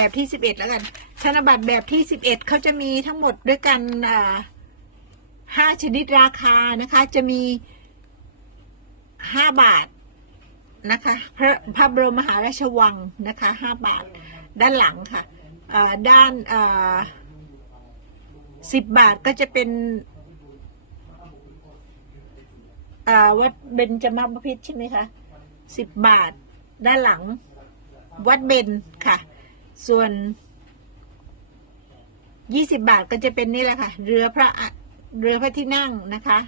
แบบที่สิบเอ็ดแล้วกันธนบัตรแบบที่สิบเอ็ดเขาจะมีทั้งหมดด้วยกันห้าชนิดราคานะคะ จะมีห้าบาทนะคะพระพระบรมมหาราชวังนะคะห้าบาทด้านหลังค่ะด้านสิบบาทก็จะเป็นวัดเบญจมาพิตรใช่ไหมคะสิบบาทด้านหลังวัดเบญค่ะ ส่วนยี่สิบบาทก็จะเป็นนี่แหละค่ะ เรือพระเรือพระที่นั่งนะคะ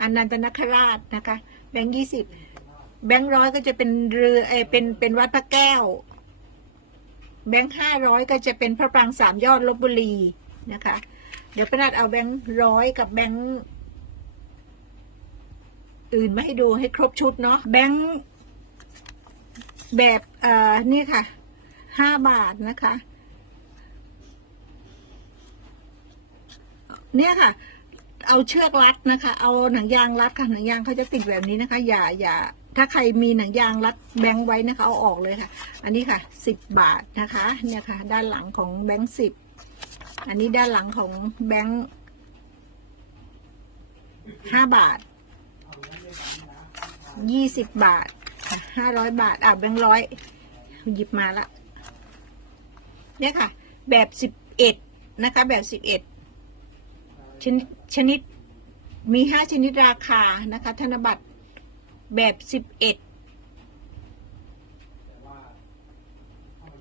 อนันตนคราชนะคะ แบงค์ยี่สิบแบงค์ร้อยก็จะเป็นเรือเออเป็นเป็นวัดพระแก้ว แบงค์ห้าร้อยก็จะเป็นพระปรางสามยอดลบบุรีนะคะ เดี๋ยวประนัดเอาแบงค์ร้อยกับแบงค์อื่นมาให้ดูให้ครบชุดเนาะแบงค์แบบเอ่อนี่ค่ะ ห้าบาทนะคะ เนี่ยค่ะ เอาเชือกรัดนะคะ เอาหนังยางรัดค่ะหนังยางเขาจะติดแบบนี้นะคะ อย่าอย่าถ้าใครมีหนังยางรัดแบงค์ไว้นะคะเอาออกเลยค่ะ อันนี้ค่ะสิบบาทนะคะ เนี่ยค่ะ ด้านหลังของแบงค์สิบอันนี้ด้านหลังของแบงค์ห้าบาทยี่สิบบาทห้าร้อยบาทอะแบงค์ร้อยหยิบมาละ เนี่ยค่ะ แบบสิบเอ็ดนะคะ แบบสิบเอ็ดชนิดชนิดมีห้าชนิดราคานะคะ ธนบัตรแบบสิบเอ็ด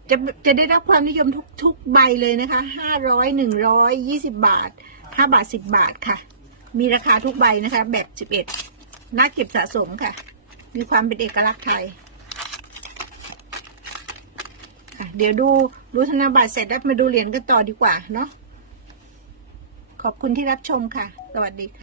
จะจะได้รับความนิยมทุกทุกใบเลยนะคะห้าร้อยหนึ่งร้อยยี่สิบบาทห้าบาทสิบบาทค่ะ มีราคาทุกใบนะคะ แบบสิบเอ็ดน่าเก็บสะสมค่ะ มีความเป็นเอกลักษณ์ไทยค่ะ เดี๋ยวดูดูธนบัตรเสร็จแล้วมาดูเหรียญกันต่อดีกว่าเนาะขอบคุณที่รับชมค่ะ สวัสดีค่ะ